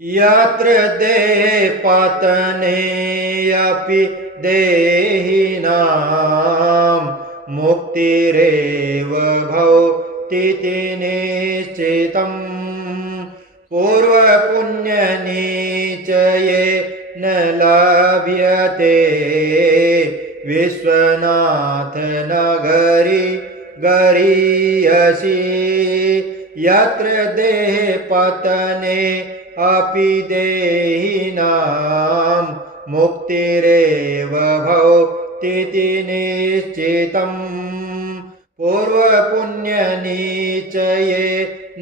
यत्र देहे पतने अपि देहिनां मुक्तिरेव भवतीति निश्चितम् पूर्वपुण्यनिचये न लभ्यते विश्वनाथ नगरी गरीयसी यत्र देहे पतने अपि देहिनां मुक्तिरेव भवतीति निश्चितम् पूर्वपुण्यनिचये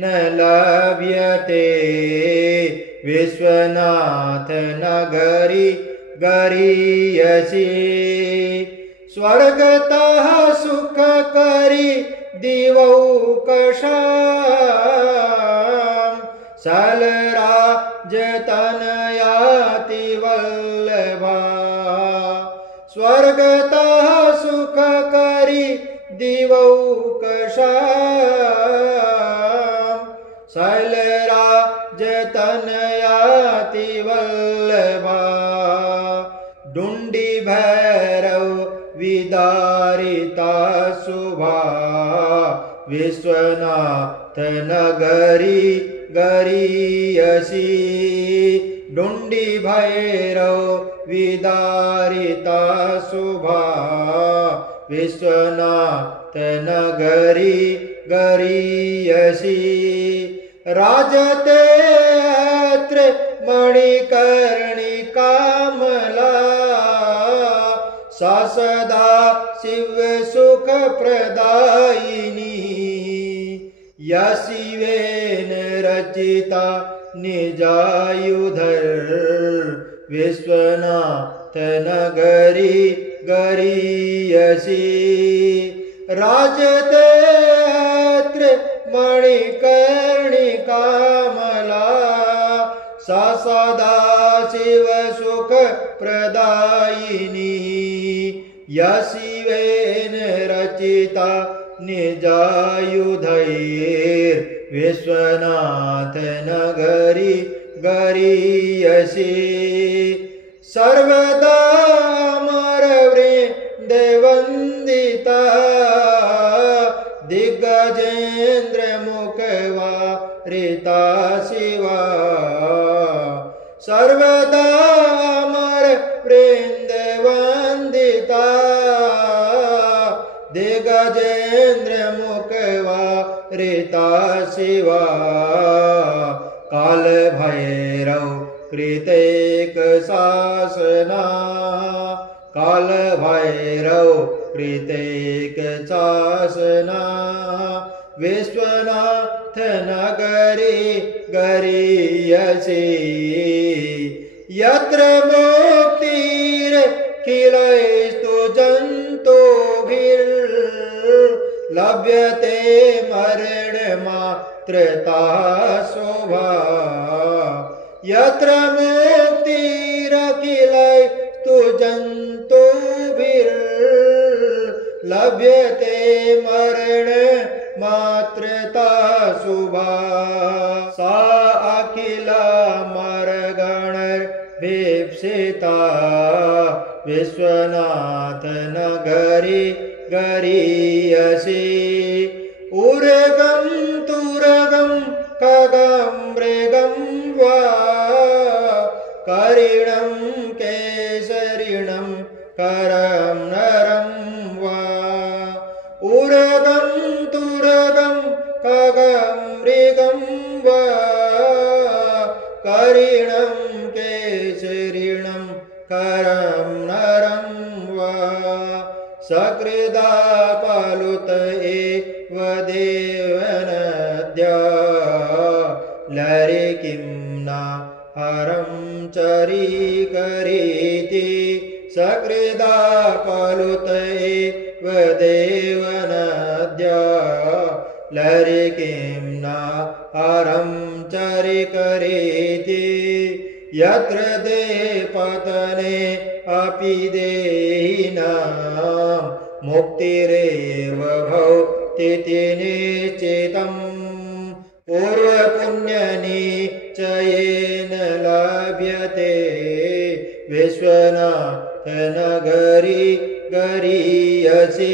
न लभ्यते विश्वनाथ नगरी गरीयसी स्वर्गतः सुखकरी दिवौकशाम् सलराजतनयाति वल्लभा स्वर्गतः सुखकरी दिवौकशाम् सलराजतनयाति वल्लभा डुण्डिभैरव विदारिता शुभा विश्वनाथ नगरी गरीयसी डुण्डिभैरव विदारिता शुभा विश्वनाथ नगरी गरीयसी राजते अत्र मणिकर्णिकामला सा सदा शिव सुख प्रदायिनी या शिवेन रचिता निजायुधर विश्वनाथ नगरी गरीयसी राजते अत्र मणिकर्णिकामला सा सदा शिव सुख प्रदायिनी या शिवेन रचिता निजायुधैर् विश्वनाथ नगरी गरीयसी सर्वदा अमरवृन्दवन्दिता दिग्गजेन्द्र मुखवारिता शिवा सर्वदा अमरवृन्दवन्दिता दिग्गजेन्द्र मुखवारिता शिवा कालभैरव कृतैक शासना कालभैरव कृतैक शासना विश्वनाथ नगरी गरीयसी यत्र मुक्तिरखिलैस्तु जन्तुभिर्लभ्यते मरणमात्रता शोभा यत्र मुक्तिरखिलैस्तु जन्तुभिर्लभ्यते मरणमात्रता शुभा सा अखिलामरगणैर्भीप्सिता विश्वनाथ नगरी गरीयसी उर्गं तुरगं खगं मृगं वा करिणं केसरिणं करं नरं वा उर्गं तुरगं खगं मृगं वा करिणं केसरिणं करं नरं वा सकृदा पालुत एव देवनद्या लरे किं न हरं चरीकरीति सकृदा पालुत एव देवनद्या लरे किं न हरं चरीकरीति यत्र देहे पतने अपि देहिनां मुक्तिरेव भवतीति निश्चितम् पूर्वपुण्यनि निश्चयेन लभ्यते विश्वनाथ नगरी गरीयसी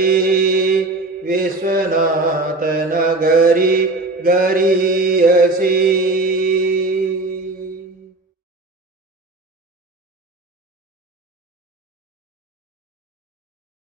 विश्वनाथ नगरी गरीयसी